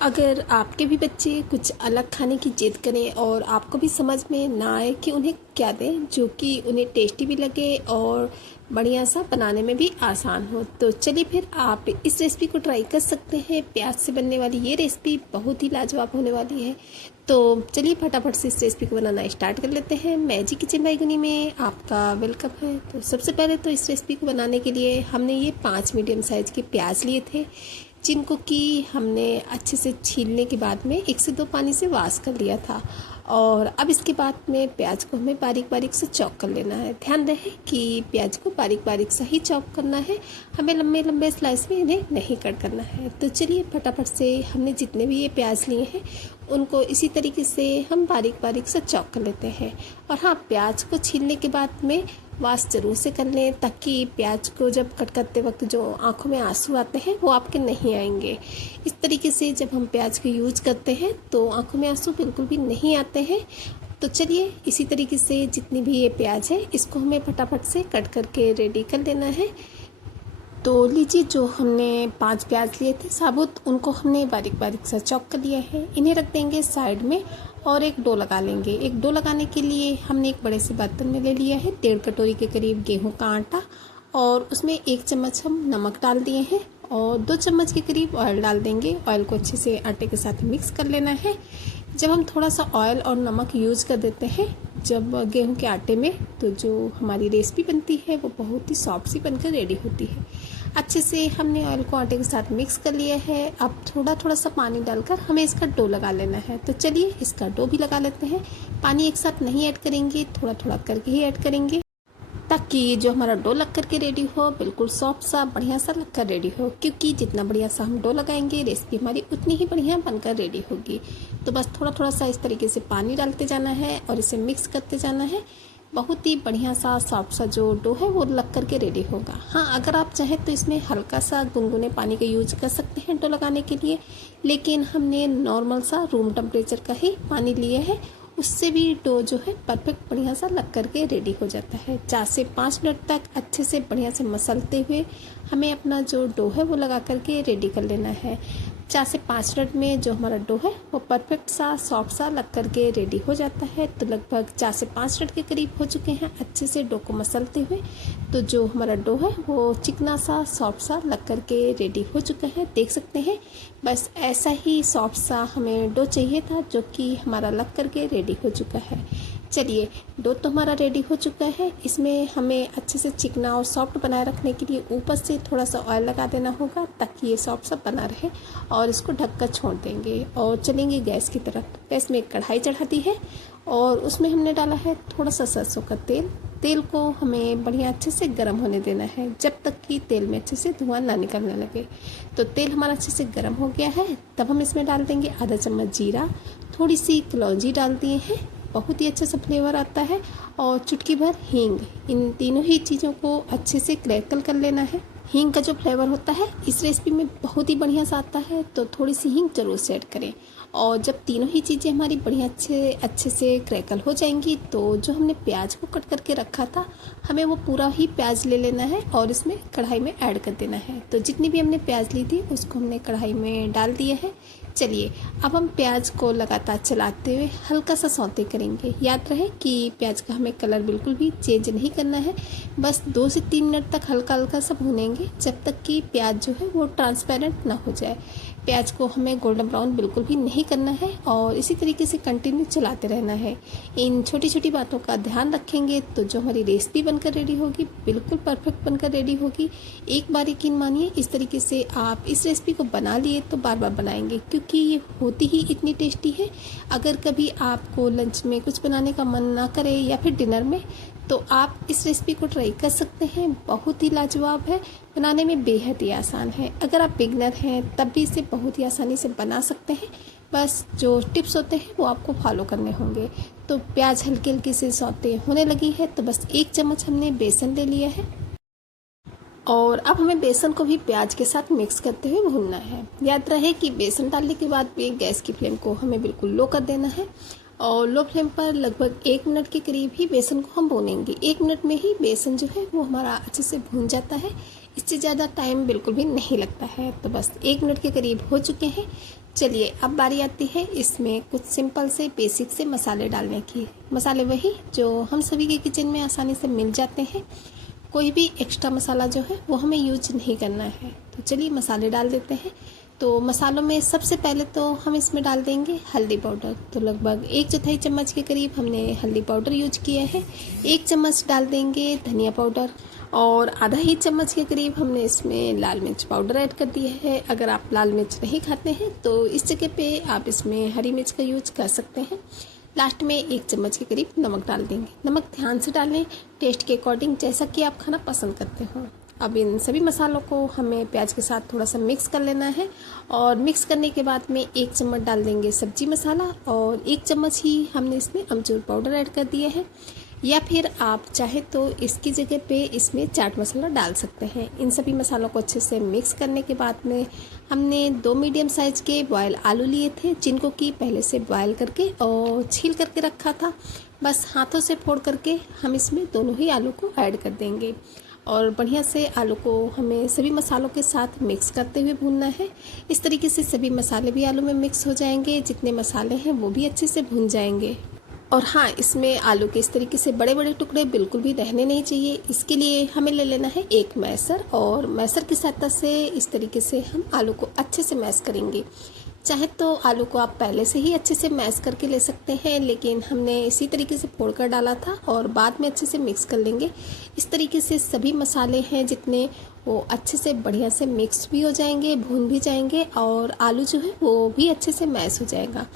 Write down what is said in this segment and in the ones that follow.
अगर आपके भी बच्चे कुछ अलग खाने की जिद करें और आपको भी समझ में ना आए कि उन्हें क्या दें जो कि उन्हें टेस्टी भी लगे और बढ़िया सा बनाने में भी आसान हो, तो चलिए फिर आप इस रेसिपी को ट्राई कर सकते हैं। प्याज से बनने वाली ये रेसिपी बहुत ही लाजवाब होने वाली है। तो चलिए फटाफट से इस रेसिपी को बनाना स्टार्ट कर लेते हैं। मैजिक किचन बाय गुनी में आपका वेलकम है। तो सबसे पहले तो इस रेसिपी को बनाने के लिए हमने ये 5 मीडियम साइज़ के प्याज लिए थे, जिनको कि हमने अच्छे से छीलने के बाद में 1 से 2 पानी से वॉश कर लिया था। और अब इसके बाद में प्याज को हमें बारीक बारीक से चॉप कर लेना है। ध्यान रहे कि प्याज को बारीक बारीक से ही चॉप करना है, हमें लंबे लंबे स्लाइस में इन्हें नहीं कट करना है। तो चलिए फटाफट से हमने जितने भी ये प्याज लिए हैं उनको इसी तरीके से हम बारीक बारीक से चॉप कर लेते हैं। और हाँ, प्याज को छीलने के बाद में वॉश ज़रूर से कर लें, ताकि प्याज को जब कट करते वक्त जो आंखों में आंसू आते हैं वो आपके नहीं आएंगे। इस तरीके से जब हम प्याज को यूज करते हैं तो आंखों में आंसू बिल्कुल भी नहीं आते हैं। तो चलिए इसी तरीके से जितनी भी ये प्याज है इसको हमें फटाफट से कट करके रेडी कर लेना है। तो लीजिए, जो हमने 5 प्याज लिए थे साबुत, उनको हमने बारीक बारीक सा चॉप कर लिया है। इन्हें रख देंगे साइड में और एक डो लगा लेंगे। एक डो लगाने के लिए हमने एक बड़े से बर्तन में ले लिया है 1.5 कटोरी के करीब गेहूं का आटा, और उसमें 1 चम्मच हम नमक डाल दिए हैं और 2 चम्मच के करीब ऑयल डाल देंगे। ऑयल को अच्छे से आटे के साथ मिक्स कर लेना है। जब हम थोड़ा सा ऑयल और नमक यूज़ कर देते हैं जब गेहूं के आटे में, तो जो हमारी रेसिपी बनती है वो बहुत ही सॉफ्ट सी बनकर रेडी होती है। अच्छे से हमने ऑयल को आटे के साथ मिक्स कर लिया है। अब थोड़ा थोड़ा सा पानी डालकर हमें इसका डो लगा लेना है। तो चलिए इसका डो भी लगा लेते हैं। पानी एक साथ नहीं ऐड करेंगे, थोड़ा थोड़ा करके ही ऐड करेंगे, ताकि जो हमारा डो लग करके रेडी हो बिल्कुल सॉफ्ट सा बढ़िया सा लग कर रेडी हो। क्योंकि जितना बढ़िया सा हम डो लगाएंगे रेसिपी हमारी उतनी ही बढ़िया बनकर रेडी होगी। तो बस थोड़ा थोड़ा सा इस तरीके से पानी डालते जाना है और इसे मिक्स करते जाना है। बहुत ही बढ़िया सा सॉफ्ट सा जो डो है वो लग करके रेडी होगा। हाँ, अगर आप चाहें तो इसमें हल्का सा गुनगुने पानी का यूज कर सकते हैं डो लगाने के लिए, लेकिन हमने नॉर्मल सा रूम टेम्परेचर का ही पानी लिया है। उससे भी डो जो है परफेक्ट बढ़िया सा लग करके रेडी हो जाता है। 4 से 5 मिनट तक अच्छे से बढ़िया से मसलते हुए हमें अपना जो डो है वो लगा करके रेडी कर लेना है। 4 से 5 मिनट में जो हमारा डो है वो परफेक्ट सा सॉफ्ट सा लग करके रेडी हो जाता है। तो लगभग 4 से 5 मिनट के करीब हो चुके हैं अच्छे से डो को मसलते हुए। तो जो हमारा डो है वो चिकना सा सॉफ्ट सा लग करके रेडी हो चुका है, देख सकते हैं। बस ऐसा ही सॉफ्ट सा हमें डो चाहिए था, जो कि हमारा लग करके रेडी हो चुका है। चलिए, डो तो हमारा रेडी हो चुका है। इसमें हमें अच्छे से चिकना और सॉफ्ट बनाए रखने के लिए ऊपर से थोड़ा सा ऑयल लगा देना होगा, ताकि ये सॉफ्ट सा बना रहे। और इसको ढककर छोड़ देंगे और चलेंगे गैस की तरफ। गैस में एक कढ़ाई चढ़ा दी है और उसमें हमने डाला है थोड़ा सा सरसों का तेल। तेल को हमें बढ़िया अच्छे से गर्म होने देना है, जब तक कि तेल में अच्छे से धुआं ना निकलने लगे। तो तेल हमारा अच्छे से गर्म हो गया है, तब हम इसमें डाल देंगे आधा चम्मच जीरा, थोड़ी सी कलौंजी डाल दिए हैं, बहुत ही अच्छा सा फ्लेवर आता है, और चुटकी भर हींग। इन तीनों ही चीज़ों को अच्छे से क्रैकल कर लेना है। हींग का जो फ्लेवर होता है इस रेसिपी में बहुत ही बढ़िया सा आता है, तो थोड़ी सी हींग जरूर से ऐड करें। और जब तीनों ही चीज़ें हमारी बढ़िया अच्छे से क्रैकल हो जाएंगी, तो जो हमने प्याज को कट करके रखा था हमें वो पूरा ही प्याज ले लेना है और इसमें कढ़ाई में ऐड कर देना है। तो जितनी भी हमने प्याज ली थी उसको हमने कढ़ाई में डाल दिया है। चलिए, अब हम प्याज को लगातार चलाते हुए हल्का सा सौते करेंगे। याद रहे कि प्याज का हमें कलर बिल्कुल भी चेंज नहीं करना है, बस 2 से 3 मिनट तक हल्का हल्का सा भूनेंगे, जब तक कि प्याज जो है वो ट्रांसपेरेंट ना हो जाए। प्याज को हमें गोल्डन ब्राउन बिल्कुल भी नहीं करना है और इसी तरीके से कंटिन्यू चलाते रहना है। इन छोटी छोटी बातों का ध्यान रखेंगे तो जो हमारी रेसिपी बनकर रेडी होगी बिल्कुल परफेक्ट बनकर रेडी होगी। एक बार यकीन मानिए, इस तरीके से आप इस रेसिपी को बना लिए तो बार बार बनाएंगे, क्योंकि ये होती ही इतनी टेस्टी है। अगर कभी आपको लंच में कुछ बनाने का मन ना करे या फिर डिनर में, तो आप इस रेसिपी को ट्राई कर सकते हैं। बहुत ही लाजवाब है, बनाने में बेहद ही आसान है। अगर आप बिगनर हैं तब भी इसे बहुत ही आसानी से बना सकते हैं। बस जो टिप्स होते हैं वो आपको फॉलो करने होंगे। तो प्याज हल्की हल्की से सौते होने लगी है, तो बस 1 चम्मच हमने बेसन ले लिया है और अब हमें बेसन को भी प्याज के साथ मिक्स करते हुए भूनना है। याद रहे कि बेसन डालने के बाद भी गैस की फ्लेम को हमें बिल्कुल लो कर देना है और लो फ्लेम पर लगभग 1 मिनट के करीब ही बेसन को हम भूनेंगे। 1 मिनट में ही बेसन जो है वो हमारा अच्छे से भून जाता है, इससे ज़्यादा टाइम बिल्कुल भी नहीं लगता है। तो बस 1 मिनट के करीब हो चुके हैं। चलिए अब बारी आती है इसमें कुछ सिंपल से बेसिक से मसाले डालने की। मसाले वही जो हम सभी के किचन में आसानी से मिल जाते हैं। कोई भी एक्स्ट्रा मसाला जो है वो हमें यूज नहीं करना है। तो चलिए मसाले डाल देते हैं। तो मसालों में सबसे पहले तो हम इसमें डाल देंगे हल्दी पाउडर। तो लगभग 1/4 चम्मच के करीब हमने हल्दी पाउडर यूज किया है। 1 चम्मच डाल देंगे धनिया पाउडर और आधा ही चम्मच के करीब हमने इसमें लाल मिर्च पाउडर ऐड कर दिया है। अगर आप लाल मिर्च नहीं खाते हैं तो इस जगह पे आप इसमें हरी मिर्च का यूज कर सकते हैं। लास्ट में 1 चम्मच के करीब नमक डाल देंगे। नमक ध्यान से डालें, टेस्ट के अकॉर्डिंग, जैसा कि आप खाना पसंद करते हो। अब इन सभी मसालों को हमें प्याज के साथ थोड़ा सा मिक्स कर लेना है और मिक्स करने के बाद में 1 चम्मच डाल देंगे सब्जी मसाला और 1 चम्मच ही हमने इसमें अमचूर पाउडर ऐड कर दिया है। या फिर आप चाहे तो इसकी जगह पे इसमें चाट मसाला डाल सकते हैं। इन सभी मसालों को अच्छे से मिक्स करने के बाद में हमने 2 मीडियम साइज़ के बॉयल आलू लिए थे, जिनको कि पहले से बॉयल करके और छील करके रखा था। बस हाथों से फोड़ करके हम इसमें दोनों ही आलू को ऐड कर देंगे और बढ़िया से आलू को हमें सभी मसालों के साथ मिक्स करते हुए भूनना है। इस तरीके से सभी मसाले भी आलू में मिक्स हो जाएंगे, जितने मसाले हैं वो भी अच्छे से भून जाएंगे। और हाँ, इसमें आलू के इस तरीके से बड़े बड़े टुकड़े बिल्कुल भी रहने नहीं चाहिए। इसके लिए हमें ले लेना है एक मैशर और मैशर की सहायता से इस तरीके से हम आलू को अच्छे से मैश करेंगे। चाहे तो आलू को आप पहले से ही अच्छे से मैश करके ले सकते हैं, लेकिन हमने इसी तरीके से फोड़ कर डाला था और बाद में अच्छे से मिक्स कर लेंगे। इस तरीके से सभी मसाले हैं जितने वो अच्छे से बढ़िया से मिक्स भी हो जाएंगे, भून भी जाएंगे और आलू जो है वो भी अच्छे से मैश हो जाएगा।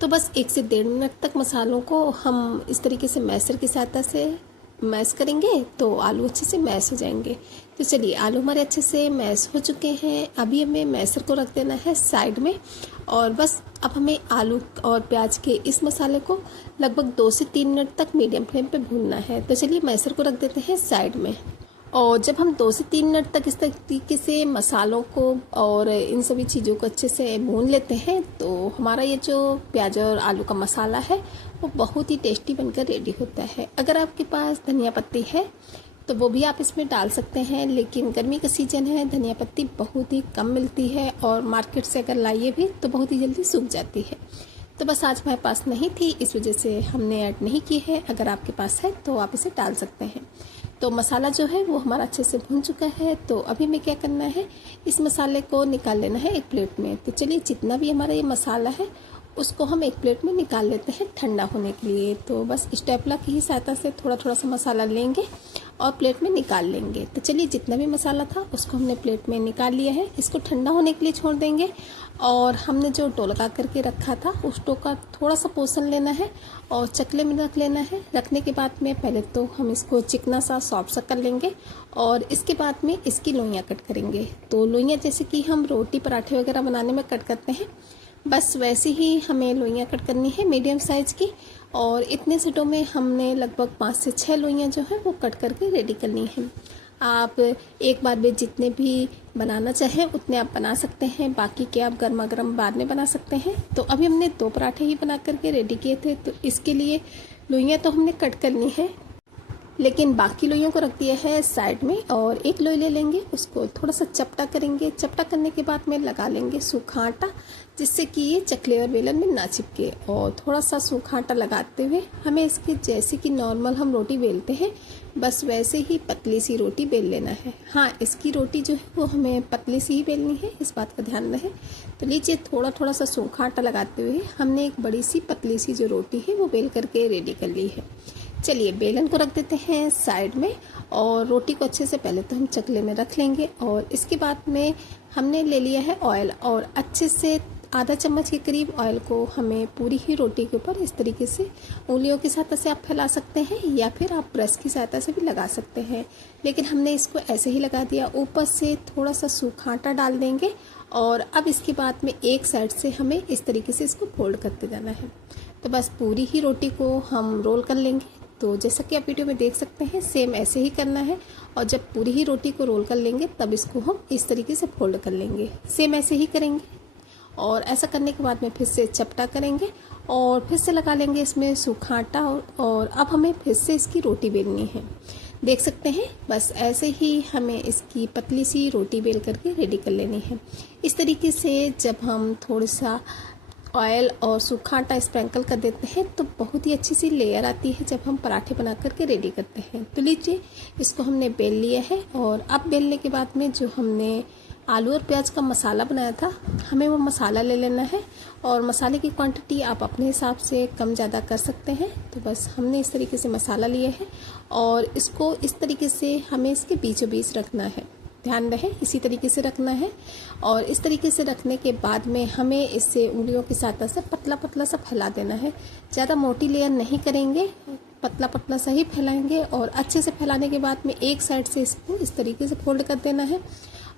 तो बस 1 से 1.5 मिनट तक मसालों को हम इस तरीके से मैशर की सहायता से मैश करेंगे तो आलू अच्छे से मैश हो जाएंगे। तो चलिए आलू हमारे अच्छे से मैश हो चुके हैं। अभी हमें मैशर को रख देना है साइड में और बस अब हमें आलू और प्याज के इस मसाले को लगभग 2 से 3 मिनट तक मीडियम फ्लेम पे भूनना है। तो चलिए मैशर को रख देते हैं साइड में। और जब हम 2 से 3 मिनट तक इस तरीके से मसालों को और इन सभी चीज़ों को अच्छे से भून लेते हैं तो हमारा ये जो प्याज और आलू का मसाला है वो बहुत ही टेस्टी बनकर रेडी होता है। अगर आपके पास धनिया पत्ती है तो वो भी आप इसमें डाल सकते हैं, लेकिन गर्मी का सीज़न है, धनिया पत्ती बहुत ही कम मिलती है और मार्केट से अगर लाइए भी तो बहुत ही जल्दी सूख जाती है। तो बस आज हमारे पास नहीं थी, इस वजह से हमने ऐड नहीं की है। अगर आपके पास है तो आप इसे डाल सकते हैं। तो मसाला जो है वो हमारा अच्छे से भून चुका है। तो अभी हमें क्या करना है, इस मसाले को निकाल लेना है एक प्लेट में। तो चलिए जितना भी हमारा ये मसाला है उसको हम एक प्लेट में निकाल लेते हैं ठंडा होने के लिए। तो बस स्टेपला की ही सहायता से थोड़ा थोड़ा सा मसाला लेंगे और प्लेट में निकाल लेंगे। तो चलिए जितना भी मसाला था उसको हमने प्लेट में निकाल लिया है। इसको ठंडा होने के लिए छोड़ देंगे और हमने जो डो लगा करके रखा था उस डो का थोड़ा सा पोर्शन लेना है और चकले में रख लेना है। रखने के बाद में पहले तो हम इसको चिकना सा सॉफ्ट सा कर लेंगे और इसके बाद में इसकी लोइयाँ कट करेंगे। तो लोइयाँ जैसे कि हम रोटी पराठे वगैरह बनाने में कट करते हैं, बस वैसे ही हमें लोइयाँ कट करनी है मीडियम साइज़ की। और इतने से डो में हमने लगभग 5 से 6 लोइयाँ जो है वो कट करके रेडी करनी है। आप एक बार में जितने भी बनाना चाहें उतने आप बना सकते हैं, बाकी के आप गर्मा गर्म बाद में बना सकते हैं। तो अभी हमने 2 पराठे ही बना करके रेडी किए थे, तो इसके लिए लोइयाँ तो हमने कट करनी है, लेकिन बाकी लोइयों को रख दिया है साइड में। और एक लोई ले लेंगे, उसको थोड़ा सा चपटा करेंगे। चपटा करने के बाद में लगा लेंगे सूखा आटा, जिससे कि ये चकले और बेलन में ना चिपके। और थोड़ा सा सूखा आटा लगाते हुए हमें इसके जैसे कि नॉर्मल हम रोटी बेलते हैं बस वैसे ही पतली सी रोटी बेल लेना है। हाँ, इसकी रोटी जो है वो हमें पतली सी ही बेलनी है, इस बात का ध्यान रहे। तो लीजिए थोड़ा थोड़ा सा सूखा आटा लगाते हुए हमने एक बड़ी सी पतली सी जो रोटी है वो बेल करके रेडी कर ली है। चलिए बेलन को रख देते हैं साइड में और रोटी को अच्छे से पहले तो हम चकले में रख लेंगे। और इसके बाद में हमने ले लिया है ऑयल और अच्छे से आधा चम्मच के करीब ऑयल को हमें पूरी ही रोटी के ऊपर इस तरीके से उंगलियों की सहायता से आप फैला सकते हैं या फिर आप ब्रश की सहायता से भी लगा सकते हैं, लेकिन हमने इसको ऐसे ही लगा दिया। ऊपर से थोड़ा सा सूखा आटा डाल देंगे और अब इसके बाद में एक साइड से हमें इस तरीके से इसको फोल्ड करते जाना है। तो बस पूरी ही रोटी को हम रोल कर लेंगे। तो जैसा कि आप वीडियो में देख सकते हैं सेम ऐसे ही करना है और जब पूरी ही रोटी को रोल कर लेंगे तब इसको हम इस तरीके से फोल्ड कर लेंगे। सेम ऐसे ही करेंगे और ऐसा करने के बाद में फिर से चपटा करेंगे और फिर से लगा लेंगे इसमें सूखा आटा। और अब हमें फिर से इसकी रोटी बेलनी है। देख सकते हैं। बस ऐसे ही हमें इसकी पतली सी रोटी बेल करके रेडी कर लेनी है। इस तरीके से जब हम थोड़ा सा ऑयल और सूखा आटा स्प्रिंकल कर देते हैं तो बहुत ही अच्छी सी लेयर आती है जब हम पराठे बना करके रेडी करते हैं। तो लीजिए, इसको हमने बेल लिया है और अब बेलने के बाद में जो हमने आलू और प्याज का मसाला बनाया था, हमें वो मसाला ले लेना है। और मसाले की क्वांटिटी आप अपने हिसाब से कम ज़्यादा कर सकते हैं। तो बस हमने इस तरीके से मसाला लिया है और इसको इस तरीके से हमें इसके बीचों बीच रखना है। ध्यान रहे, इसी तरीके से रखना है। और इस तरीके से रखने के बाद में हमें इससे उंगलियों की सहायता से पतला पतला सा फैला देना है। ज़्यादा मोटी लेयर नहीं करेंगे, पतला पतला सा ही फैलाएंगे। और अच्छे से फैलाने के बाद में एक साइड से इसको इस तरीके से फोल्ड कर देना है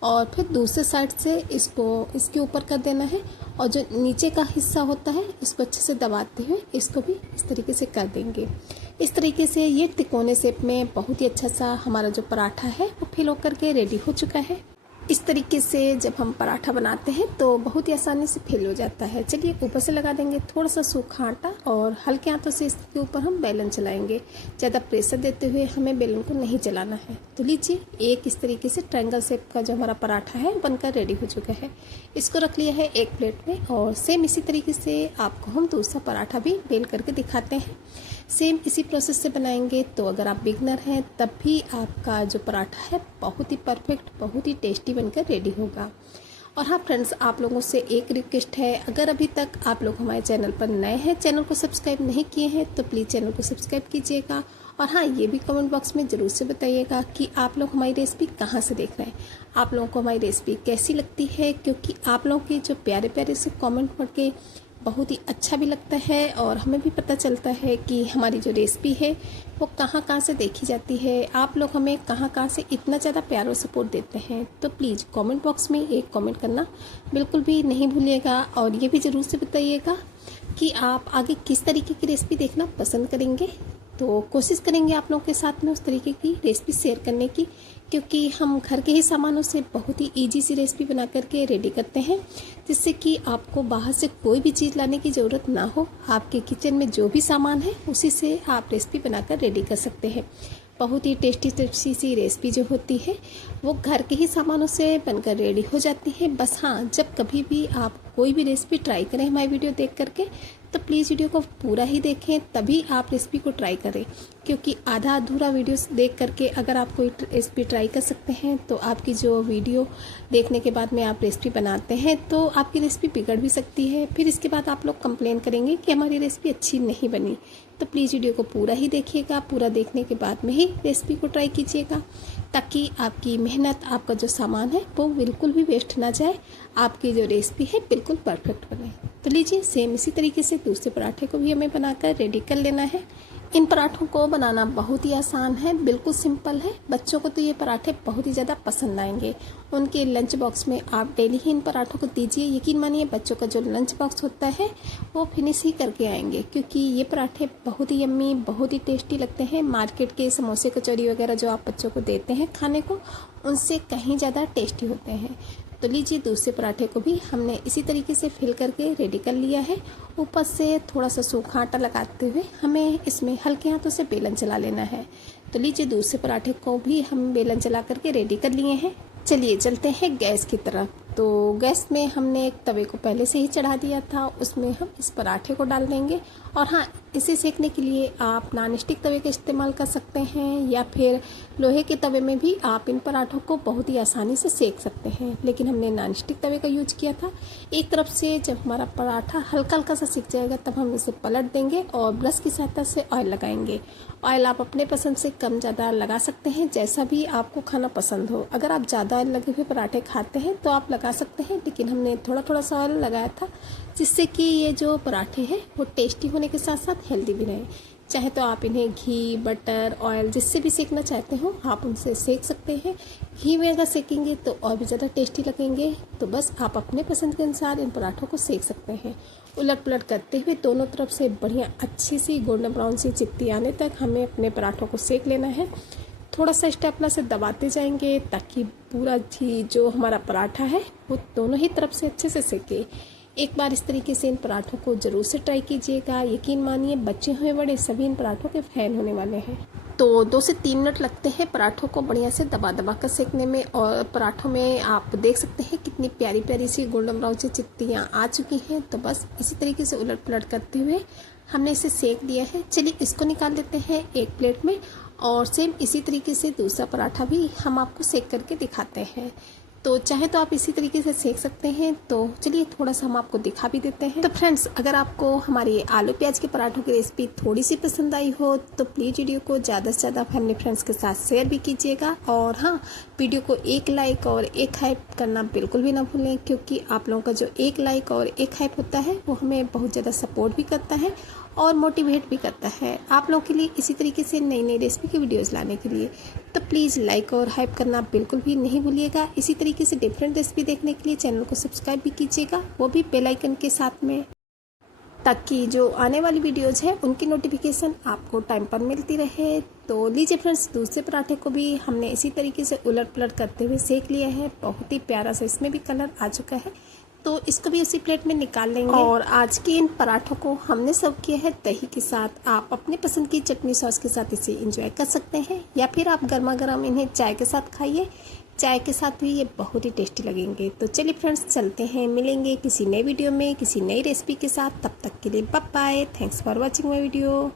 और फिर दूसरे साइड से इसको इसके ऊपर कर देना है। और जो नीचे का हिस्सा होता है इसको अच्छे से दबाते हुए इसको भी इस तरीके से कर देंगे। इस तरीके से ये तिकोने शेप में बहुत ही अच्छा सा हमारा जो पराठा है वो फिल होकर के रेडी हो चुका है। इस तरीके से जब हम पराठा बनाते हैं तो बहुत ही आसानी से फिल हो जाता है। चलिए, ऊपर से लगा देंगे थोड़ा सा सूखा आटा और हल्के हाथों से इसके ऊपर हम बेलन चलाएंगे। ज़्यादा प्रेशर देते हुए हमें बेलन को नहीं चलाना है। तो लीजिए, एक इस तरीके से ट्रायंगल शेप का जो हमारा पराठा है बनकर रेडी हो चुका है। इसको रख लिया है एक प्लेट में और सेम इसी तरीके से आपको हम दूसरा पराठा भी बेल करके दिखाते हैं। सेम इसी प्रोसेस से बनाएंगे। तो अगर आप बिगनर हैं तब भी आपका जो पराठा है बहुत ही परफेक्ट, बहुत ही टेस्टी बनकर रेडी होगा। और हाँ फ्रेंड्स, आप लोगों से एक रिक्वेस्ट है, अगर अभी तक आप लोग हमारे चैनल पर नए हैं, चैनल को सब्सक्राइब नहीं किए हैं तो प्लीज़ चैनल को सब्सक्राइब कीजिएगा। और हाँ, ये भी कमेंट बॉक्स में ज़रूर से बताइएगा कि आप लोग हमारी रेसिपी कहाँ से देख रहे हैं, आप लोगों को हमारी रेसिपी कैसी लगती है। क्योंकि आप लोगों के जो प्यारे प्यारे से कमेंट पढ़ के बहुत ही अच्छा भी लगता है और हमें भी पता चलता है कि हमारी जो रेसिपी है वो कहाँ कहाँ से देखी जाती है, आप लोग हमें कहाँ कहाँ से इतना ज़्यादा प्यार और सपोर्ट देते हैं। तो प्लीज़ कमेंट बॉक्स में एक कमेंट करना बिल्कुल भी नहीं भूलिएगा। और ये भी ज़रूर से बताइएगा कि आप आगे किस तरीके की रेसिपी देखना पसंद करेंगे। तो कोशिश करेंगे आप लोगों के साथ में उस तरीके की रेसिपी शेयर करने की, क्योंकि हम घर के ही सामानों से बहुत ही इजी सी रेसिपी बना करके रेडी करते हैं, जिससे कि आपको बाहर से कोई भी चीज़ लाने की ज़रूरत ना हो। आपके किचन में जो भी सामान है उसी से आप रेसिपी बनाकर रेडी कर सकते हैं। बहुत ही टेस्टी टेस्टी सी रेसिपी जो होती है वो घर के ही सामानों से बनकर रेडी हो जाती है। बस हाँ, जब कभी भी आप कोई भी रेसिपी ट्राई करें हमारी वीडियो देख करके तो प्लीज़ वीडियो को पूरा ही देखें, तभी आप रेसिपी को ट्राई करें। क्योंकि आधा अधूरा वीडियो देख करके अगर आप कोई रेसिपी ट्राई कर सकते हैं तो आपकी जो वीडियो देखने के बाद में आप रेसिपी बनाते हैं तो आपकी रेसिपी बिगड़ भी सकती है। फिर इसके बाद आप लोग कंप्लेन करेंगे कि हमारी रेसिपी अच्छी नहीं बनी। तो प्लीज़ वीडियो को पूरा ही देखिएगा, पूरा देखने के बाद में ही रेसिपी को ट्राई कीजिएगा, ताकि आपकी मेहनत, आपका जो सामान है वो बिल्कुल भी वेस्ट ना जाए, आपकी जो रेसिपी है बिल्कुल परफेक्ट बने। तो लीजिए, सेम इसी तरीके से दूसरे पराठे को भी हमें बनाकर रेडी कर लेना है। इन पराठों को बनाना बहुत ही आसान है, बिल्कुल सिंपल है। बच्चों को तो ये पराठे बहुत ही ज़्यादा पसंद आएंगे। उनके लंच बॉक्स में आप डेली ही इन पराठों को दीजिए, यकीन मानिए बच्चों का जो लंच बॉक्स होता है वो फिनिश ही करके आएंगे। क्योंकि ये पराठे बहुत ही यम्मी, बहुत ही टेस्टी लगते हैं। मार्केट के समोसे कचौरी वगैरह जो आप बच्चों को देते हैं खाने को, उनसे कहीं ज़्यादा टेस्टी होते हैं। तो लीजिए, दूसरे पराठे को भी हमने इसी तरीके से फिल करके रेडी कर लिया है। ऊपर से थोड़ा सा सूखा आटा लगाते हुए हमें इसमें हल्के हाथों से बेलन चला लेना है। तो लीजिए, दूसरे पराठे को भी हम बेलन चला करके रेडी कर लिए हैं। चलिए चलते हैं गैस की तरफ। तो गैस में हमने एक तवे को पहले से ही चढ़ा दिया था, उसमें हम इस पराठे को डाल देंगे। और हाँ, इसे सेकने के लिए आप नॉन स्टिक तवे का इस्तेमाल कर सकते हैं या फिर लोहे के तवे में भी आप इन पराठों को बहुत ही आसानी से सेक सकते हैं। लेकिन हमने नॉन स्टिक तवे का यूज किया था। एक तरफ से जब हमारा पराठा हल्का हल्का सा सिक जाएगा तब हम इसे पलट देंगे और ब्रश की सहायता से ऑयल लगाएंगे। ऑयल आप अपने पसंद से कम ज़्यादा लगा सकते हैं, जैसा भी आपको खाना पसंद हो। अगर आप ज़्यादा ऑयल लगे हुए पराठे खाते हैं तो आप लगा सकते हैं, लेकिन हमने थोड़ा थोड़ा सा ऑयल लगाया था, जिससे कि ये जो पराठे हैं वो टेस्टी होने के साथ साथ हेल्दी भी रहें। चाहे तो आप इन्हें घी, बटर, ऑयल जिससे भी सेकना चाहते हो आप उनसे सेक सकते हैं। घी में अगर सेकेंगे तो और भी ज़्यादा टेस्टी लगेंगे। तो बस आप अपने पसंद के अनुसार इन पराठों को सेक सकते हैं। उलट पुलट करते हुए दोनों तरफ से बढ़िया अच्छी सी गोल्डन ब्राउन सी चित्ती आने तक हमें अपने पराठों को सेक लेना है। थोड़ा सा स्टेपलर से दबाते जाएंगे ताकि पूरा ही जो हमारा पराठा है वो दोनों ही तरफ से अच्छे से सेके। एक बार इस तरीके से इन पराठों को ज़रूर से ट्राई कीजिएगा। यकीन मानिए बच्चे हुए बड़े सभी इन पराठों के फैन होने वाले हैं। तो 2 से 3 मिनट लगते हैं पराठों को बढ़िया से दबा दबा कर सेकने में। और पराठों में आप देख सकते हैं कितनी प्यारी प्यारी सी गोल्डन ब्राउन सी चित्तियाँ आ चुकी हैं। तो बस इसी तरीके से उलट पलट करते हुए हमने इसे सेक दिया है। चलिए इसको निकाल लेते हैं एक प्लेट में, और सेम इसी तरीके से दूसरा पराठा भी हम आपको सेक करके दिखाते हैं। तो चाहे तो आप इसी तरीके से सेक सकते हैं। तो चलिए थोड़ा सा हम आपको दिखा भी देते हैं। तो फ्रेंड्स, अगर आपको हमारी आलू प्याज के पराठों की रेसिपी थोड़ी सी पसंद आई हो तो प्लीज़ वीडियो को ज़्यादा से ज़्यादा फैमिली फ्रेंड्स के साथ शेयर भी कीजिएगा। और हाँ, वीडियो को एक लाइक और एक हाइप करना बिल्कुल भी ना भूलें, क्योंकि आप लोगों का जो एक लाइक और एक हाइप होता है वो हमें बहुत ज़्यादा सपोर्ट भी करता है और मोटिवेट भी करता है आप लोगों के लिए इसी तरीके से नई नई रेसिपी की वीडियोस लाने के लिए। तो प्लीज़ लाइक और हाइप करना बिल्कुल भी नहीं भूलिएगा। इसी तरीके से डिफरेंट रेसिपी देखने के लिए चैनल को सब्सक्राइब भी कीजिएगा, वो भी बेल आइकन के साथ में, ताकि जो आने वाली वीडियोज़ है उनकी नोटिफिकेशन आपको टाइम पर मिलती रहे। तो लीजिए फ्रेंड्स, दूसरे पराठे को भी हमने इसी तरीके से उलट पलट करते हुए सेक लिया है। बहुत ही प्यारा सा इसमें भी कलर आ चुका है। तो इसको भी उसी प्लेट में निकाल लेंगे। और आज के इन पराठों को हमने सर्व किया है दही के साथ। आप अपने पसंद की चटनी सॉस के साथ इसे एंजॉय कर सकते हैं, या फिर आप गर्मा गर्म इन्हें चाय के साथ खाइए। चाय के साथ भी ये बहुत ही टेस्टी लगेंगे। तो चलिए फ्रेंड्स, चलते हैं, मिलेंगे किसी नए वीडियो में किसी नई रेसिपी के साथ। तब तक के लिए bye bye. Thanks for watching my video.